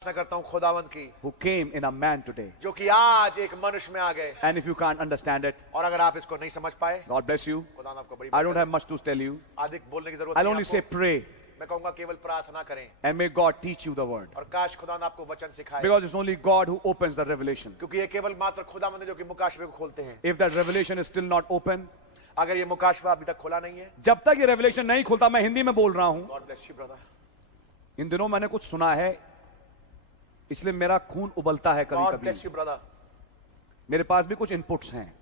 करता हूं खुदावंद की who came in a man today. जो कि आज एक मनुष्य में आ गए। And if you can't understand it, और अगर आप इसको नहीं समझ पाए, God bless you. खुदा आपको बड़ी I don't have much to tell you. अधिक बोलने की जरूरत I'll नहीं only आपको। say pray मैं कहूंगा केवल प्रार्थना करें and may God teach you the word. और काश खुदा आपको वचन सिखाए, Because it's only God who opens the revelation. क्योंकि ये केवल मात्र खुदावंद है जो कि मुकाशवे को खोलते हैं। If that revelation is still not open, अगर ये मुकाशवा अभी तक खुला नहीं है, जब तक ये revelation नहीं खुलता, मैं हिंदी में बोल रहा हूं। God bless you brother. इन दिनों मैंने कुछ सुना है, इसलिए मेरा खून उबलता है गॉड कभी ब्लेस कभी। You brother. मेरे पास भी कुछ इनपुट्स हैं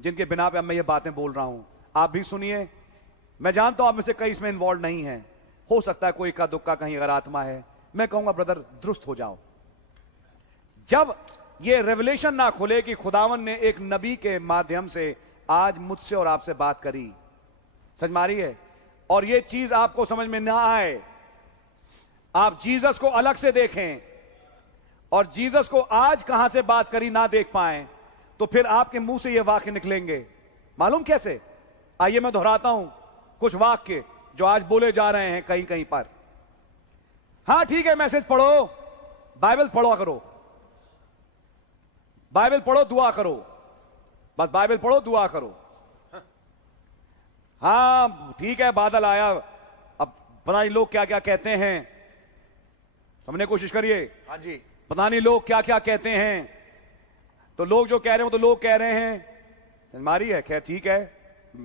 जिनके बिना पे अब मैं ये बातें बोल रहा हूं। आप भी सुनिए। मैं जानता हूं आप में से कई इसमें इन्वॉल्व नहीं है, हो सकता है कोई का दुक्का कहीं अगर आत्मा है। मैं कहूंगा ब्रदर दुरुस्त हो जाओ। जब ये रेवलेशन ना खुले कि खुदावन ने एक नबी के माध्यम से आज मुझसे और आपसे बात करी, समझ मारी है, और ये चीज आपको समझ में ना आए, आप जीसस को अलग से देखें और जीसस को आज कहां से बात करी ना देख पाए, तो फिर आपके मुंह से ये वाक्य निकलेंगे। मालूम कैसे? आइए मैं दोहराता हूं कुछ वाक्य जो आज बोले जा रहे हैं कहीं कहीं पर। हां ठीक है, मैसेज पढ़ो, बाइबल पढ़ो करो, बाइबल पढ़ो दुआ करो, बस बाइबल पढ़ो दुआ करो। हां ठीक है, बादल आया, अब पता नहीं लोग क्या क्या कहते हैं, समझने की कोशिश करिए। हाँ जी, पता नहीं लोग क्या क्या कहते हैं, तो लोग जो कह रहे हो तो लोग कह रहे हैं, हमारी है खैर ठीक है।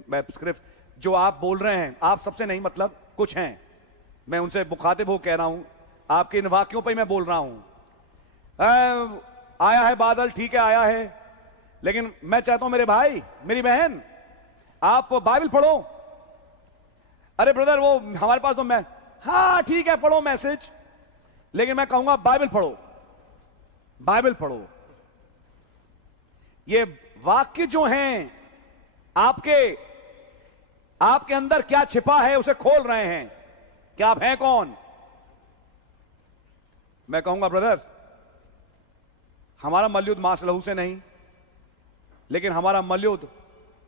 मैं सिर्फ जो आप बोल रहे हैं, आप सबसे नहीं, मतलब कुछ हैं, मैं उनसे मुखातिब हो कह रहा हूं, आपके इन वाक्यों पर मैं बोल रहा हूं। आया है बादल, ठीक है आया है, लेकिन मैं चाहता हूं मेरे भाई मेरी बहन आप बाइबल पढ़ो। अरे ब्रदर वो हमारे पास तो मैं, हाँ ठीक है पढ़ो मैसेज, लेकिन मैं कहूंगा बाइबल पढ़ो, बाइबल पढ़ो। ये वाक्य जो हैं आपके अंदर क्या छिपा है उसे खोल रहे हैं कि आप हैं कौन। मैं कहूंगा ब्रदर हमारा मल्लयुद्ध मांस लहू से नहीं, लेकिन हमारा मल्लयुद्ध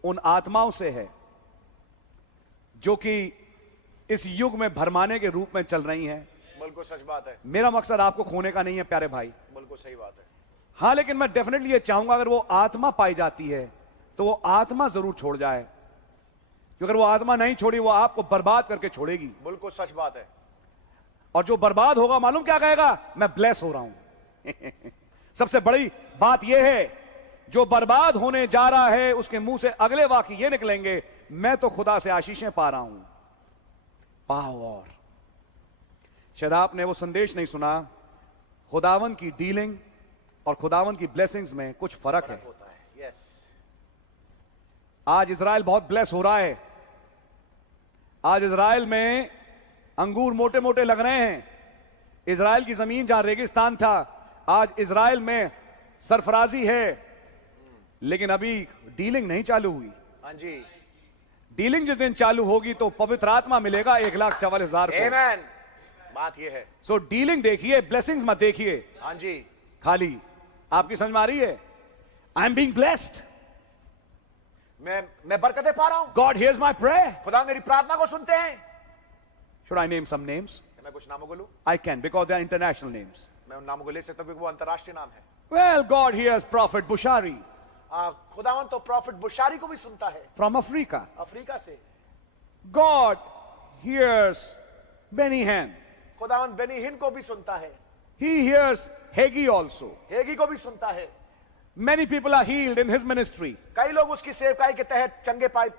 उन आत्माओं से है जो कि इस युग में भरमाने के रूप में चल रही हैं। बिल्कुल सच बात है। मेरा मकसद आपको खोने का नहीं है प्यारे भाई, बिल्कुल सही बात है। हां लेकिन मैं डेफिनेटली ये चाहूंगा अगर वो आत्मा पाई जाती है तो वो आत्मा जरूर छोड़ जाए, क्योंकि अगर वो आत्मा नहीं छोड़ी वो आपको बर्बाद करके छोड़ेगी। बिल्कुल सच बात है। और जो बर्बाद होगा मालूम क्या कहेगा? मैं ब्लेस हो रहा हूं। सबसे बड़ी बात यह है, जो बर्बाद होने जा रहा है उसके मुंह से अगले वाक्य ये निकलेंगे, मैं तो खुदा से आशीषें पा रहा हूं। पाओ। और शायद आपने वो संदेश नहीं सुना, खुदावन की डीलिंग और खुदावन की ब्लेसिंग्स में कुछ फर्क है। होता है। यस। आज इजराइल बहुत ब्लेस हो रहा है। आज इजराइल में अंगूर मोटे मोटे लग रहे हैं। इजराइल की जमीन जहां रेगिस्तान था, आज इजराइल में सरफराजी है, लेकिन अभी डीलिंग नहीं चालू हुई। हाँ जी। डीलिंग जिस दिन चालू होगी तो पवित्र आत्मा मिलेगा 1,44,000 को। आमेन। बात ये है। सो डीलिंग देखिए, ब्लेसिंग्स मत देखिए। हाँ जी। खाली आपकी समझ में आ रही है? आई एम बीइंग ब्लेस्ड, मैं बरकतें पा रहा हूं। God hears my prayer. खुदा मेरी प्रार्थना को सुनते हैं। Should I name some names? मैं कुछ नामों को लूं? I can, because they are international names. मैं उन नामों को ले सकता हूं क्योंकि वो अंतर्राष्ट्रीय नाम है। वेल गॉड हियर्स प्रॉफिट बुशारी खुदावन तो प्रॉफिट बुशारी को भी सुनता है, फ्रॉम अफ्रीका। अफ्रीका से। गॉड हियर्स बेनी हैन, खुदावन बेनी हिन को भी सुनता है। ही हियर्स हेगी ऑल्सो, हेगी को भी सुनता है। many people are healed in his ministry. कई लोग उसकी सेवकाई के तहत चंगाई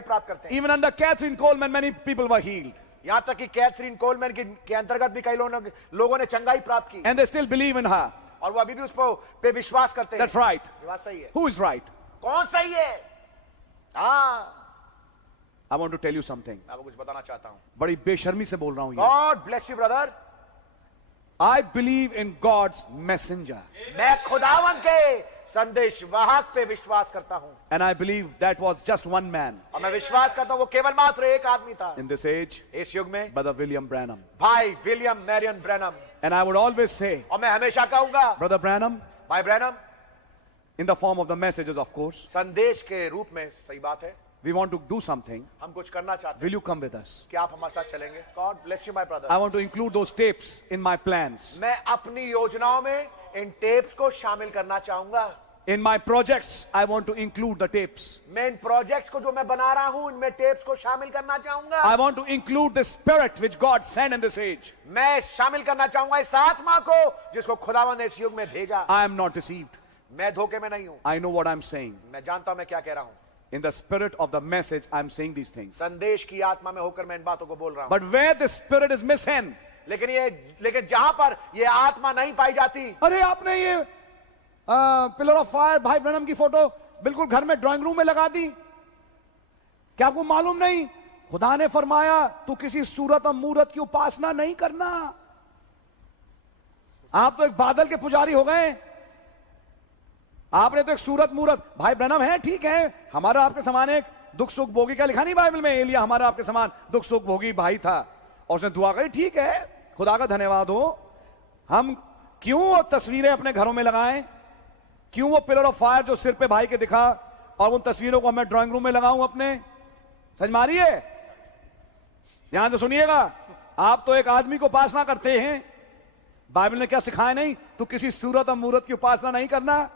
प्राप्त करते हैं। Even under Catherine Coleman many people were healed, यहां तक कि कैथरीन कोलमैन के अंतर्गत भी कई लोगों ने चंगाई प्राप्त की, and they still believe in her. और वो अभी भी उस पे विश्वास करते हैं। That's right. ये बात सही है। Who is right? कौन सही है? हाँ, I want to tell you something. मैं आपको कुछ बताना चाहता हूं। बड़ी बेशर्मी से बोल रहा हूं ये। God bless you brother. I believe in God's messenger, मैं खुदावन के संदेश वाहक पे विश्वास करता हूं, and I believe that was just one man और मैं विश्वास करता हूं वो केवल मात्र एक आदमी था in this age, इस युग में, Brother William Branham. भाई William Marrion Branham. And I would always say, और मैं हमेशा कहूंगा, Brother Branham, भाई Branham, in the form of the messages of course, संदेश के रूप में, सही बात है, We want to do something. हम कुछ करना चाहते Will हैं, you come with us? क्या आप हमारे साथ चलेंगे? God bless you, my brother. I want to include those tapes in my plans. मैं अपनी योजनाओं में इन टेप्स को शामिल करना चाहूंगा. In my projects, I want to include the tapes. मैं इन प्रोजेक्ट्स को जो मैं बना रहा हूं, इनमें टेप्स को शामिल करना चाहूंगा. I want to include the spirit which God sent in this age. मैं शामिल करना चाहूंगा इस आत्मा को जिसको खुदावंद ने इस युग में भेजा. I am not deceived. मैं धोखे में नहीं हूं. I know what I'm saying. मैं जानता हूं मैं क्या कह रहा हूं. In the spirit of the message, I'm saying these things. संदेश की आत्मा में होकर मैं इन बातों को बोल रहा हूं. But where the spirit is missing, लेकिन जहां पर ये आत्मा नहीं पाई जाती. अरे आपने ये पिलर ऑफ फायर भाई ब्रैनम की फोटो बिल्कुल घर में ड्राइंग रूम में लगा दी. क्या आपको मालूम नहीं, खुदा ने फरमाया तू किसी सूरत और मूरत की उपासना नहीं करना. आप तो एक बादल के पुजारी हो गए. आपने तो एक सूरत मूरत, भाई ब्रैनम है ठीक है, हमारा आपके समान एक दुख सुख भोगी, क्या लिखा नहीं बाइबल में, एलिया हमारा आपके समान दुख सुख भोगी भाई था और उसने दुआ करी. ठीक है, खुदा का धन्यवाद हो. हम क्यों वो तस्वीरें अपने घरों में लगाएं? क्यों वो पिलर ऑफ फायर जो सिर पे भाई के दिखा और उन तस्वीरों को मैं ड्राइंग रूम में लगाऊं अपने? समझ मारिए, ध्यान से सुनिएगा. आप तो एक आदमी को उपासना करते हैं. बाइबल ने क्या सिखाया नहीं, तू किसी सूरत और मूरत की उपासना नहीं करना.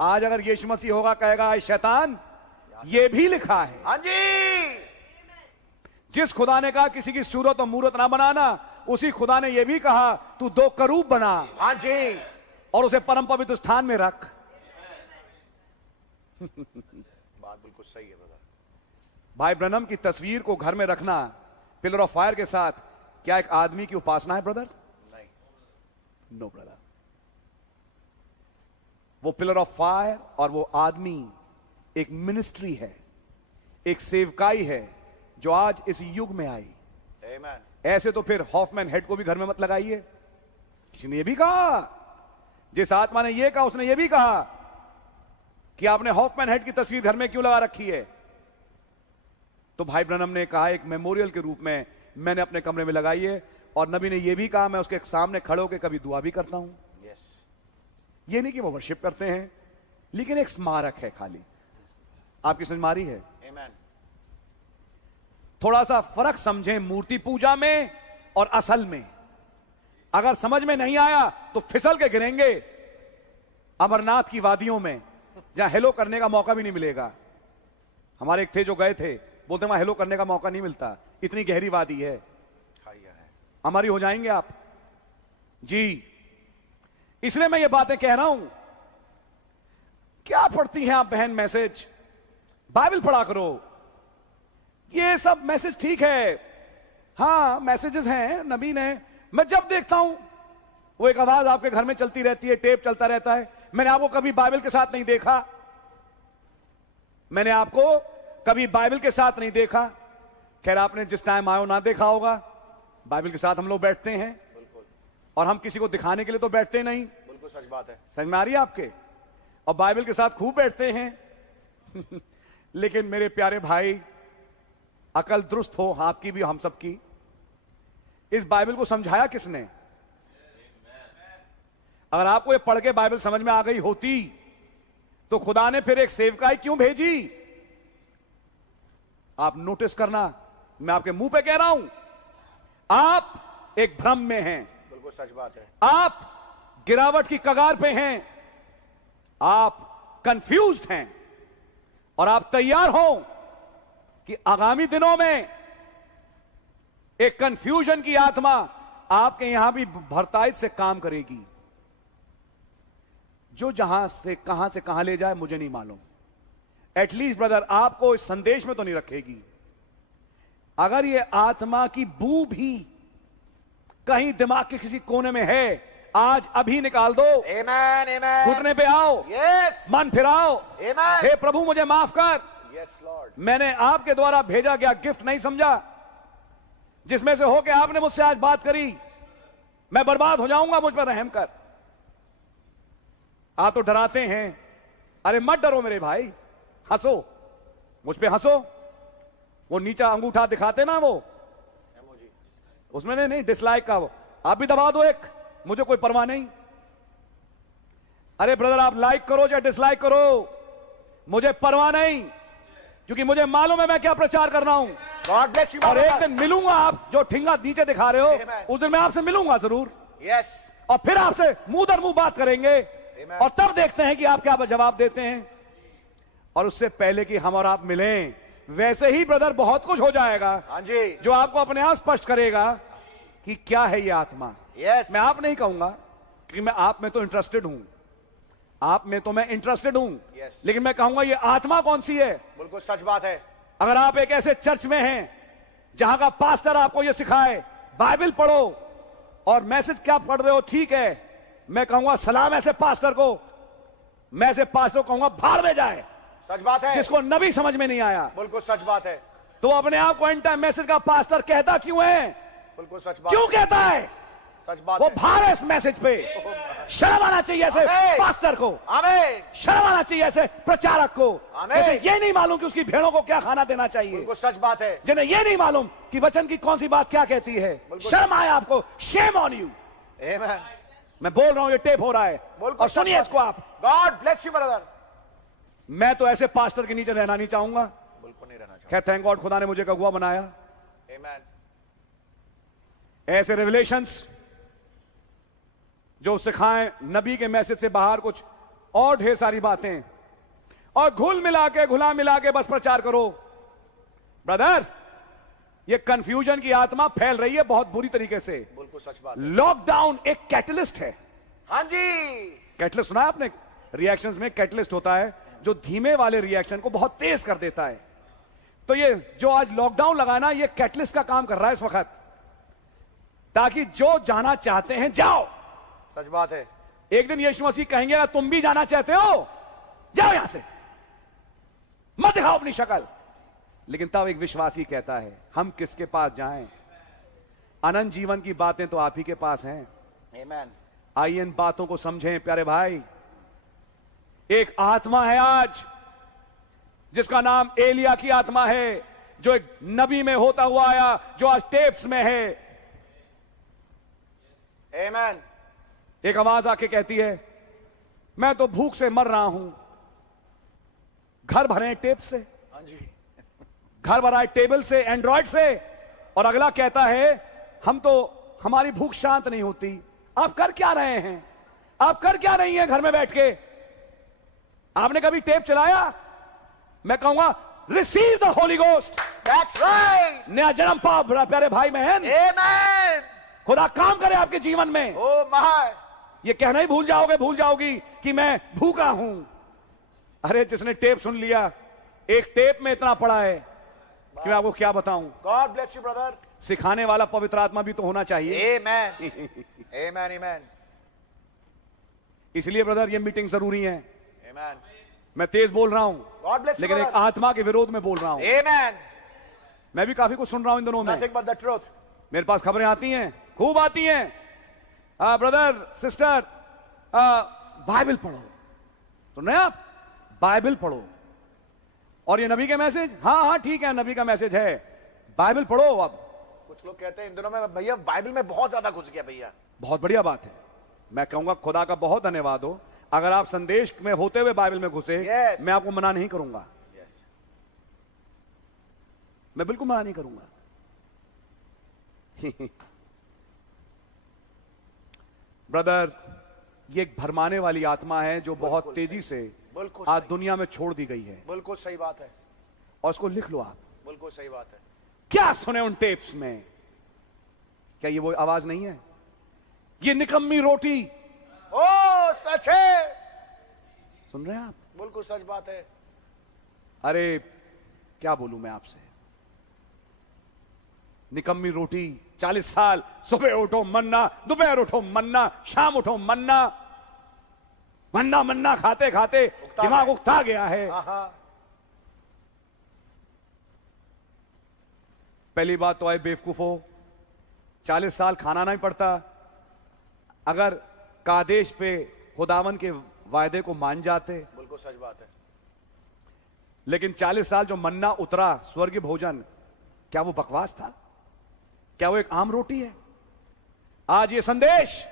आज अगर यीशु मसीह होगा कहेगा ऐ शैतान, ये भी लिखा है. हाँ जी. जिस खुदा ने कहा किसी की सूरत और मूरत ना बनाना, उसी खुदा ने यह भी कहा तू दो करूब बना. हाँ जी. और उसे परम पवित्र स्थान में रख. बात बिल्कुल सही है ब्रदर. भाई ब्रैनम की तस्वीर को घर में रखना पिलर ऑफ फायर के साथ, क्या एक आदमी की उपासना है ब्रदर? नहीं. No brother. वो पिलर ऑफ फायर और वो आदमी एक मिनिस्ट्री है, एक सेवकाई है जो आज इस युग में आई. आमीन. ऐसे तो फिर हॉफमैन हेड को भी घर में मत लगाइए. किसी ने यह भी कहा, जिस आत्मा ने यह कहा उसने यह भी कहा कि आपने हॉफमैन हेड की तस्वीर घर में क्यों लगा रखी है? तो भाई ब्रैनम ने कहा एक मेमोरियल के रूप में मैंने अपने कमरे में लगाई है. और नबी ने यह भी कहा मैं उसके सामने खड़े होकर कभी दुआ भी करता हूं. यस. ये नहीं कि वो वर्शिप करते हैं, लेकिन एक स्मारक है खाली. आपकी समझ मारी है? आमीन. थोड़ा सा फर्क समझें मूर्ति पूजा में और असल में. अगर समझ में नहीं आया तो फिसल के गिरेंगे अमरनाथ की वादियों में, जहां हेलो करने का मौका भी नहीं मिलेगा. हमारे एक थे जो गए थे, बोलते वहां हेलो करने का मौका नहीं मिलता, इतनी गहरी वादी है. हमारी हो जाएंगे आप जी. इसलिए मैं ये बातें कह रहा हूं. क्या पढ़ती हैं आप बहन मैसेज? बाइबल पढ़ा करो. ये सब मैसेज ठीक है, हां मैसेजेस हैं नबी ने. मैं जब देखता हूं वो एक आवाज आपके घर में चलती रहती है, टेप चलता रहता है. मैंने आपको कभी बाइबल के साथ नहीं देखा. मैंने आपको कभी बाइबल के साथ नहीं देखा. खैर आपने जिस टाइम आयो ना देखा होगा. बाइबल के साथ हम लोग बैठते हैं और हम किसी को दिखाने के लिए तो बैठते नहीं. बिल्कुल सच बात है. समझ में आ रही है आपके? और बाइबल के साथ खूब बैठते हैं. लेकिन मेरे प्यारे भाई, अकल दुरुस्त हो आपकी भी हम सबकी. इस बाइबल को समझाया किसने? अगर आपको ये पढ़ के बाइबल समझ में आ गई होती तो खुदा ने फिर एक सेवकाई क्यों भेजी? आप नोटिस करना, मैं आपके मुंह पे कह रहा हूं, आप एक भ्रम में हैं. बिल्कुल सच बात है. आप गिरावट की कगार पे हैं. आप कंफ्यूज्ड हैं और आप तैयार हो कि आगामी दिनों में एक कंफ्यूजन की आत्मा आपके यहां भी भरतायत से काम करेगी, जो जहां से कहां ले जाए मुझे नहीं मालूम. एटलीस्ट ब्रदर आपको इस संदेश में तो नहीं रखेगी. अगर ये आत्मा की बू भी कहीं दिमाग के किसी कोने में है, आज अभी निकाल दो. आमीन. आमीन. घुटने पे आओ. यस. मन फिराओ. आमीन. हे प्रभु मुझे माफ कर. Yes Lord. मैंने आपके द्वारा भेजा गया गिफ्ट नहीं समझा, जिसमें से होके आपने मुझसे आज बात करी. मैं बर्बाद हो जाऊंगा, मुझ पर रहम कर. आप तो डराते हैं. अरे मत डरो मेरे भाई, हंसो, मुझ पे हंसो. वो नीचा अंगूठा दिखाते ना, वो उसमें नहीं डिसलाइक का, वो आप भी दबा दो एक, मुझे कोई परवाह नहीं. अरे ब्रदर आप लाइक करो या डिसलाइक करो, मुझे परवाह नहीं. क्योंकि मुझे मालूम है मैं क्या प्रचार कर रहा हूं। God bless you. और एक दिन मिलूंगा, आप जो ठिंगा नीचे दिखा रहे हो, Amen. उस दिन मैं आपसे मिलूंगा जरूर, यस। और फिर आपसे मुंह दर मुंह बात करेंगे, Amen. और तब देखते हैं कि आप क्या जवाब देते हैं। और उससे पहले कि हम और आप मिलें, वैसे ही ब्रदर बहुत कुछ हो जाएगा हाँ जी। जो आपको अपने आप स्पष्ट करेगा कि क्या है ये आत्मा। यस। मैं आप नहीं कहूंगा, क्योंकि मैं आप में तो इंटरेस्टेड हूं, आप में तो मैं इंटरेस्टेड हूं, Yes. लेकिन मैं कहूंगा ये आत्मा कौन सी है। बिल्कुल सच बात है। अगर आप एक ऐसे चर्च में हैं जहां का पास्टर आपको यह सिखाए बाइबल पढ़ो, और मैसेज क्या पढ़ रहे हो ठीक है, मैं कहूंगा सलाम ऐसे पास्टर को, मैं ऐसे पास्टर को कहूंगा भाड़ में जाए, सच बात है। जिसको नबी समझ में नहीं आया। बिल्कुल सच बात है। तो अपने आप को एंड टाइम मैसेज का पास्टर कहता क्यों है? बिल्कुल सच बात। क्यों कहता है? सच बात वो है। भाड़ है इस मैसेज पे। शर्म आना चाहिए ऐसे आमीन। पास्टर को, आमीन। शर्म आना चाहिए ऐसे प्रचारक को, आमीन। जैसे ये नहीं मालूम कि उसकी भेड़ों को क्या खाना देना चाहिए, बिल्कुल सच बात है। जिन्हें ये नहीं मालूम कि वचन की कौन सी बात क्या कहती है। बिल्कुल। शर्म आए आपको, शेम ऑन यू। आमीन। मैं बोल रहा हूं, ये टेप हो रहा है, बिल्कुल और सुनिए इसको आप। God bless you brother. मैं तो ऐसे पास्टर के नीचे रहना नहीं चाहूंगा। बिल्कुल नहीं रहना चाहूंगा। खैर थैंक गॉड, खुदा ने मुझे अगुआ बनाया। आमीन। ऐसे रिवलेशंस जो सिखाएं नबी के मैसेज से बाहर कुछ और ढेर सारी बातें, और घुल मिला के घुला मिला के बस प्रचार करो। ब्रदर, ये कंफ्यूजन की आत्मा फैल रही है बहुत बुरी तरीके से। बिल्कुल सच बात है। लॉकडाउन एक कैटलिस्ट है। हाँ जी। कैटलिस्ट सुना है आपने? रिएक्शंस में कैटलिस्ट होता है जो धीमे वाले रिएक्शन को बहुत तेज कर देता है। तो ये जो आज लॉकडाउन लगा ना, ये कैटलिस्ट का काम कर रहा है इस वक्त, ताकि जो जाना चाहते हैं जाओ। सच बात है। एक दिन यीशु मसीह कहेंगे अगर तुम भी जाना चाहते हो जाओ यहां से, मत दिखाओ अपनी शक्ल। लेकिन तब एक विश्वासी कहता है हम किसके पास जाएं? अनंत जीवन की बातें तो आप ही के पास हैं। आमीन। आइए इन बातों को समझें प्यारे भाई। एक आत्मा है आज जिसका नाम एलिया की आत्मा है, जो एक नबी में होता हुआ आया, जो आज टेप्स में है। आमीन। एक आवाज आके कहती है मैं तो भूख से मर रहा हूं। घर भरे हैं टेप से, हाँ जी। घर भरा है टेबल से, एंड्रॉइड से। और अगला कहता है हम तो, हमारी भूख शांत नहीं होती। आप कर क्या रहे हैं? आप कर क्या रही हैं घर में बैठ के? आपने कभी टेप चलाया? मैं कहूंगा receive the Holi ghost. That's right. नया जन्म पाओ प्यारे भाई बहन। आमीन। खुदा काम करे आपके जीवन में। Oh my. ये कहना ही भूल जाओगे, भूल जाओगी कि मैं भूखा हूं। अरे जिसने टेप सुन लिया, एक टेप में इतना पड़ा है कि मैं आपको क्या बताऊं। God bless you brother. सिखाने वाला पवित्र आत्मा भी तो होना चाहिए। आमीन। आमीन। आमीन। इसलिए ब्रदर ये मीटिंग जरूरी है। आमीन। मैं तेज बोल रहा हूं, गॉड ब्लेस यू लेकिन एक ब्रदर। आत्मा के विरोध में बोल रहा हूं। आमीन। मैं भी काफी कुछ सुन रहा हूं इन दिनों में। Nothing but the truth. मेरे पास खबरें आती हैं, खूब आती हैं। ब्रदर सिस्टर, बाइबल पढ़ो। तो नहीं आप बाइबल पढ़ो, और ये नबी के मैसेज, हाँ हाँ ठीक है नबी का मैसेज है, बाइबल पढ़ो। अब कुछ लोग कहते हैं इन दिनों में भैया बाइबल में बहुत ज्यादा घुस गया भैया। बहुत बढ़िया बात है। मैं कहूंगा खुदा का बहुत धन्यवाद हो अगर आप संदेश में होते हुए बाइबल में घुसे। Yes. मैं आपको मना नहीं करूंगा, यस। मैं बिल्कुल मना नहीं करूंगा। ब्रदर, ये एक भरमाने वाली आत्मा है जो बहुत तेजी से बिल्कुल आज सही। दुनिया में छोड़ दी गई है, बिल्कुल सही बात है। और उसको लिख लो आप। बिल्कुल सही बात है। क्या सुने उन टेप्स में? क्या ये वो आवाज नहीं है? ये निकम्मी रोटी ओ सच है। सुन रहे हैं आप? बिल्कुल सच बात है। अरे क्या बोलूं मैं आपसे। निकम्मी रोटी, 40 साल सुबह उठो मन्ना, दोपहर उठो मन्ना, शाम उठो मन्ना, मन्ना मन्ना खाते खाते दिमाग उकता गया है। हाँ। पहली बात तो आए बेवकूफो, 40 साल खाना नहीं पड़ता। अगर कादेश पे खुदावन के वायदे को मान जाते। बिल्कुल सच बात है। लेकिन 40 साल जो मन्ना उतरा स्वर्गीय भोजन, क्या वो बकवास था? क्या वो एक आम रोटी है? आज ये संदेश,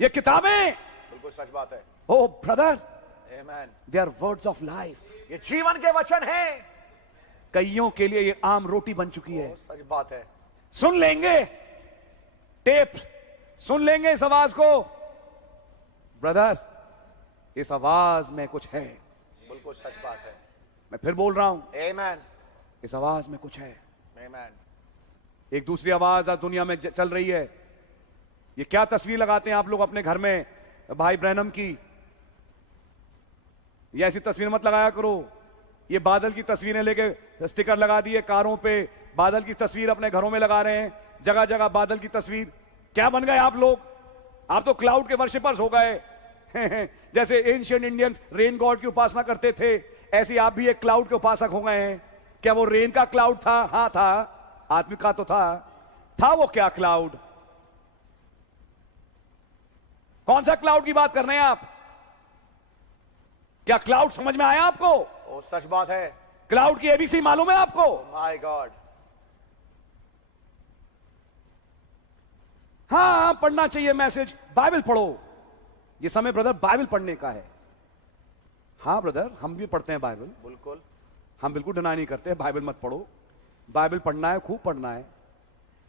ये किताबें, बिल्कुल सच बात है। Oh brother, amen. They are words of life. ये जीवन के वचन हैं। कईयों के लिए ये आम रोटी बन चुकी है। सच बात है। सुन लेंगे टेप, सुन लेंगे इस आवाज को। ब्रदर, इस आवाज में कुछ है। बिल्कुल सच बात है। मैं फिर बोल रहा हूं, आमेन, इस आवाज में कुछ है। आमेन। एक दूसरी आवाज आज दुनिया में चल रही है। ये क्या तस्वीर लगाते हैं आप लोग अपने घर में भाई ब्रैनम की? ये ऐसी तस्वीर मत लगाया करो। ये बादल की तस्वीरें लेके स्टिकर लगा दिए कारों पे, बादल की तस्वीर अपने घरों में लगा रहे हैं, जगह जगह बादल की तस्वीर। क्या बन गए आप लोग? आप तो क्लाउड के वर्शिपर्स हो गए। जैसे एंशिएंट इंडियंस रेन गॉड की उपासना करते थे, ऐसे आप भी एक क्लाउड के उपासक हो गए हैं। क्या वो रेन का क्लाउड था? हाँ था, आत्मिक का तो था वो क्या क्लाउड? कौन सा क्लाउड की बात कर रहे हैं आप? क्या क्लाउड समझ में आया आपको? ओ सच बात है। क्लाउड की एबीसी मालूम है आपको? My God. हाँ, पढ़ना चाहिए मैसेज, बाइबल पढ़ो। ये समय ब्रदर बाइबल पढ़ने का है। हाँ ब्रदर, हम भी पढ़ते हैं बाइबल, बिल्कुल। हम बिल्कुल डिनाई नहीं करते बाइबल मत पढ़ो। बाइबल पढ़ना है, खूब पढ़ना है।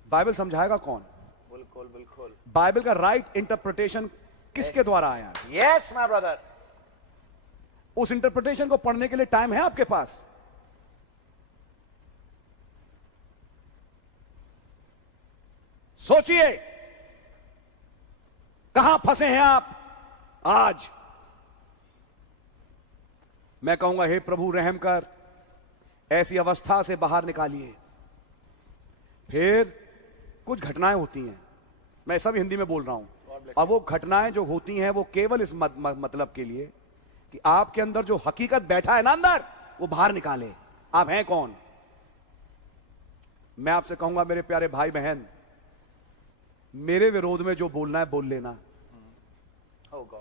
बाइबल समझाएगा कौन? बिल्कुल बिल्कुल। बाइबल का राइट इंटरप्रिटेशन किसके द्वारा आया? Yes my brother. उस इंटरप्रिटेशन को पढ़ने के लिए टाइम है आपके पास? सोचिए, कहां फंसे हैं आप आज? मैं कहूंगा, हे प्रभु रहम कर, ऐसी अवस्था से बाहर निकालिए। फिर कुछ घटनाएं होती हैं, मैं सब हिंदी में बोल रहा हूं, और वो घटनाएं जो होती हैं वो केवल इस मतलब के लिए कि आपके अंदर जो हकीकत बैठा है ना अंदर, वो बाहर निकाले। आप हैं कौन? मैं आपसे कहूंगा मेरे प्यारे भाई बहन, मेरे विरोध में जो बोलना है बोल लेना,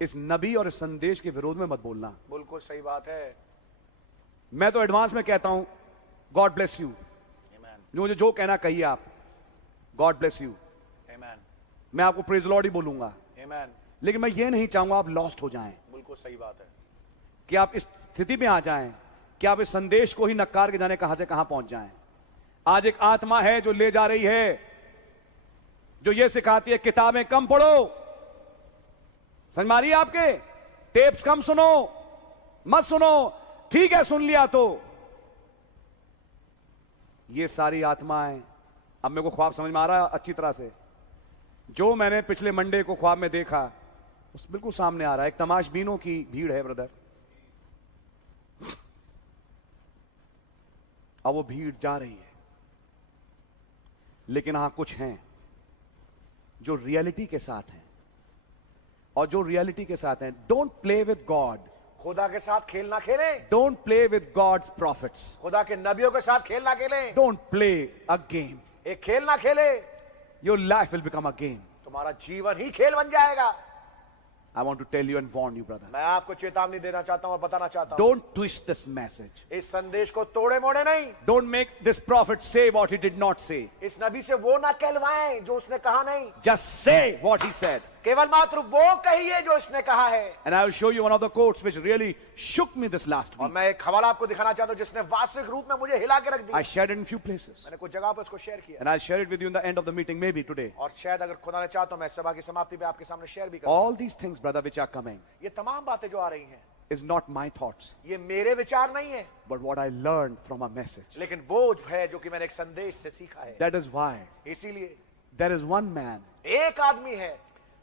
इस नबी और इस संदेश के विरोध में मत बोलना। बिल्कुल सही बात है। मैं तो एडवांस में कहता हूं, गॉड ब्लेस यू। मुझे जो कहना कहिए आप, गॉड ब्लेस यू। मैं आपको प्रेज लॉर्ड ही बोलूंगा, लेकिन मैं ये नहीं चाहूंगा आप लॉस्ट हो जाएं। बिल्कुल सही बात है। कि आप इस स्थिति में आ जाएं कि आप इस संदेश को ही नकार के जाने कहां से कहां पहुंच जाएं। आज एक आत्मा है जो ले जा रही है, जो ये सिखाती है किताबें कम पढ़ो। समझ मारिए आपके? टेप्स कम सुनो, मत सुनो। ठीक है, सुन लिया तो। ये सारी आत्माएं, अब मेरे को ख्वाब समझ में आ रहा है अच्छी तरह से। जो मैंने पिछले मंडे को ख्वाब में देखा, उस बिल्कुल सामने आ रहा है। एक तमाशबीनों की भीड़ है ब्रदर, अब वो भीड़ जा रही है, लेकिन हां कुछ हैं जो रियलिटी के साथ हैं, और जो रियलिटी के साथ हैं, डोंट प्ले विद गॉड। खुदा के साथ खेल ना खेले। Don't play with God's prophets. खुदा के नबियों के साथ खेल ना खेले। Don't play a game. एक खेल ना खेले। Your life will become a game. तुम्हारा जीवन ही खेल बन जाएगा। I want to tell you and warn you, brother. मैं आपको चेतावनी देना चाहता हूं और बताना चाहता हूं। Don't twist this message. इस संदेश को तोड़े मोड़े नहीं। Don't make this prophet say what he did not say. इस नबी से वो ना कहलवाएं जो उसने कहा नहीं। Just say what he said. केवल मात्र वो कहिए जो उसने कहा है। And I will show you one of the quotes which really shook me this last और week. मैं एक हवाला आपको दिखाना चाहता हूं जिसने वास्तविक रूप में मुझे हिला के रख दिया। I shared it in few places. मैंने कुछ जगह पर इसको शेयर किया। And I'll share it with you in the end of the meeting, maybe today. और शायद अगर खुदा ने चाहा तो मैं सभा की समाप्ति पे आपके सामने शेयर भी करूंगा। All these things, brother, which are coming, ये तमाम बातें जो आ रही हैं, is not my thoughts, ये मेरे विचार नहीं है, but what I learned from a message. लेकिन वो है जो कि मैंने एक संदेश से सीखा है। That is why इसीलिए there is one man. एक आदमी है।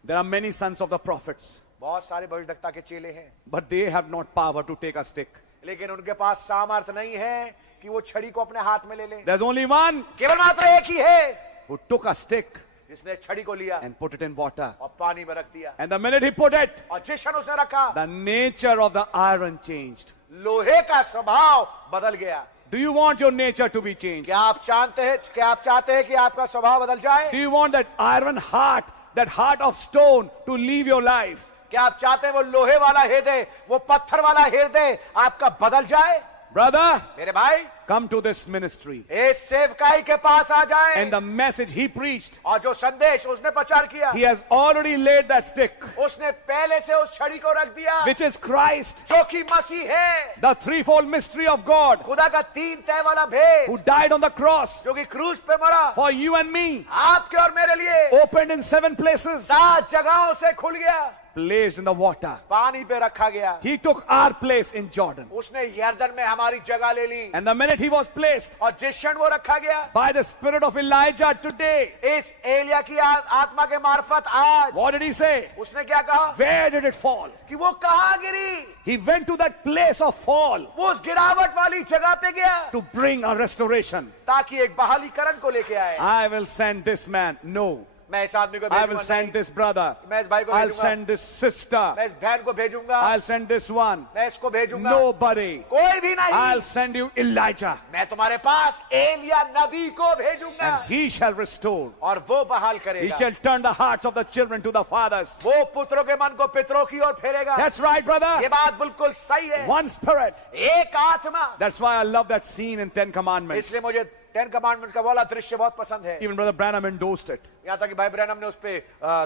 There are many sons of the prophets, बहुत सारे भविष्यद्वक्ता के चेले हैं, but they have not power to take a stick. लेकिन उनके पास सामर्थ्य नहीं है कि वो छड़ी को अपने हाथ में ले लें। There's only one केवल मात्र एक ही है who took a stick जिसने छड़ी को लिया and put it in water. और पानी में रख दिया। And the minute he put it, और जिस क्षण उसने रखा, the nature of the iron changed. लोहे का स्वभाव बदल गया। Do you want your nature to be changed? क्या आप चाहते हैं कि आपका स्वभाव बदल जाए? Do you want that iron heart, that heart of stone to leave your life? क्या आप चाहते हैं वो लोहे वाला हृदय, वो पत्थर वाला हृदय आपका बदल जाए? Brother, मेरे भाई come to this ministry. इस सेवकाई के पास आ जाएं। And the message he preached, और जो संदेश उसने प्रचार किया, he has already laid that stick, उसने पहले से उस छड़ी को रख दिया, which is Christ, जो कि मसीह है, the threefold mystery of God, खुदा का तीन तय वाला भेद, who died on the cross जो कि क्रूस पे मरा, for you and me, आपके और मेरे लिए, opened in 7 places, 7 जगहों से खुल गया, placed in the water. पानी पे रखा गया। He took our place in Jordan. उसने यरदन में हमारी जगह ले ली, And the minute he was placed और जिस क्षण वो रखा गया, by the spirit of Elijah today, इस एलिया की आत्मा के मार्फत आज, what did he say? उसने क्या कहा Where did it fall? कि वो कहाँ गिरी? He went to that place of fall वो उस गिरावट वाली जगह पे गया, to bring a restoration. ताकि एक बहालीकरण को लेके आए। I will send this man. No. मैं इस आदमी को I will भेजूंगा send नहीं, this brother. मैं इस भाई को I'll भेजूंगा, send this sister. मैं इस बहन को भेजूंगा, I'll send this one. मैं इसको भेजूंगा, Nobody. कोई भी नहीं। I'll send you Elijah. मैं तुम्हारे पास एलिया नबी को भेजूंगा, And he shall restore. और वो बहाल He करेगा, shall turn the hearts of the children to the fathers. वो पुत्रों के मन को पितरों की ओर फेरेगा। That's right, brother. ये बात बिल्कुल सही है। One spirit. एक आत्मा। That's why I love that scene in 10 Commandments. इसलिए मुझे 10 कमांडमेंट्स का वाला दृश्य बहुत पसंद है। Even Brother Branham endorsed it. यहाँ तक कि भाई ब्रैनम ने उस पे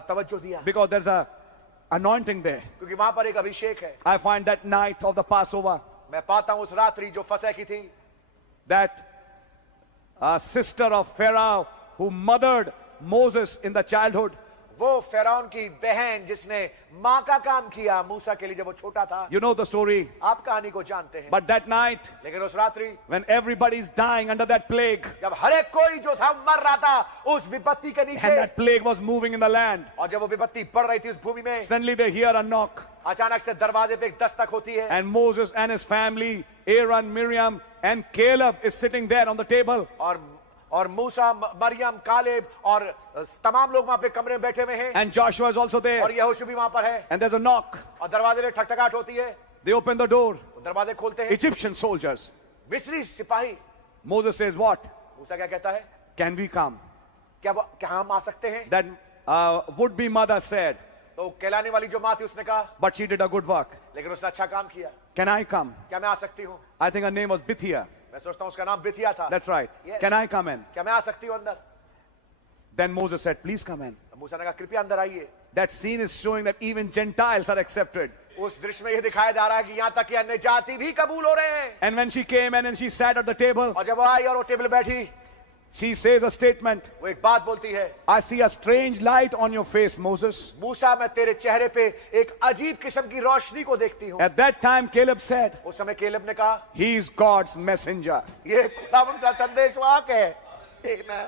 तवज्जो दिया, Because there's a anointing there. क्योंकि वहां पर एक अभिषेक है। I find that night of the Passover, मैं पाता हूं उस रात्रि जो फसह की थी, that sister of Pharaoh who mothered Moses in the childhood, वो फिरौन की बहन जिसने माँ का काम किया मूसा के लिए जब वो छोटा था। you know the story. आप कहानी को जानते हैं। But that night, लेकिन उस रात्रि when everybody's dying under that plague, जब हर एक कोई जो था मर रहा था उस विपत्ति के नीचे, and that plague was moving in the land, और जब वो विपत्ति बढ़ रही थी उस भूमि में, suddenly they hear a knock, अचानक से दरवाजे पे एक दस्तक होती है, and Moses and his family, Aaron, Miriam, and Caleb is sitting there on the table. और मूसा, मरियम, कालेब और तमाम लोग वहां पे कमरे में बैठे हुए हैं, And Joshua is also और there. यहोशू भी वहां पर है, And there's a knock. और दरवाजे पे ठकठकाहट होती है, They open the door. वो दरवाजे खोलते हैं, Egyptian soldiers. मिस्री सिपाही। Moses says, what? मूसा क्या कहता है? Can we come? क्या हम आ सकते हैं? That would-be mother said, तो कहलाने वाली जो माँ थी उसने कहा, but she did a good work. लेकिन उसने अच्छा काम किया, Can I come? क्या मैं आ सकती हूँ? I think her name was Bithia. मैं सोचता हूँ उसका नाम बिथिया था। That's right. Yes. Can I come in? क्या मैं आ सकती हूँ अंदर? Then Moses said, please come in. मूसा ने कहा कृपया अंदर आइए। That scene is showing that even Gentiles are accepted. उस दृश्य में यह दिखाया जा रहा है कि यहाँ तक कि अन्य जाति भी कबूल हो रहे हैं। And when she came in and she sat at the table, और जब वो आई और वो टेबल बैठी, she says a statement. वो एक बात बोलती है, I see a strange light on your face, Moses. मूसा मैं तेरे चेहरे पे एक अजीब किस्म की रोशनी को देखती हूँ। At that time, Caleb said, उस समय केलेब ने कहा, he is God's messenger. ये खुदावंद का संदेशवाहक है। Amen.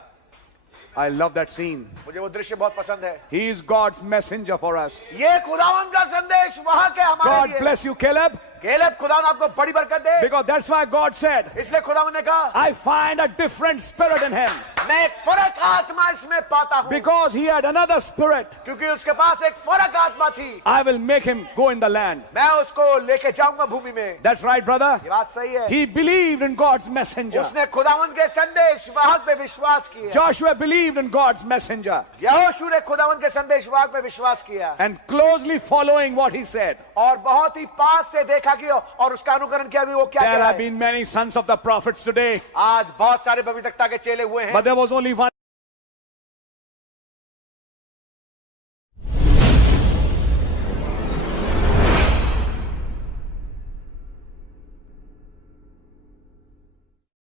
I love that scene. मुझे वो दृश्य बहुत पसंद है। He is God's messenger for us. ये खुदावंद का संदेशवाहक है हमारे God लिए। bless you, Caleb. केलेब, खुदावंद आपको बड़ी बरकत दे। Because that's why God said, इसलिए खुदावंद ने कहा, I find a different spirit in him. मैं एक फर्क आत्मा इसमें पाता हूँ, Because he had another spirit. क्योंकि उसके पास एक फर्क आत्मा थी। I will make him go in the land. मैं उसको लेके जाऊंगा भूमि में। That's right, brother. ये बात सही है। He believed in God's messenger. उसने खुदावंद के संदेशवाहक पे विश्वास किया। Joshua believed in God's messenger. यहोशू ने खुदावंद के संदेशवाहक पे विश्वास किया, And closely following what he said. और बहुत ही पास से देखा कि और उसका अनुकरण किया कि वो क्या There कह रहा have है। been many sons of the prophets today. आज बहुत सारे भविष्यवक्ता के चेले हुए हैं, But there was only one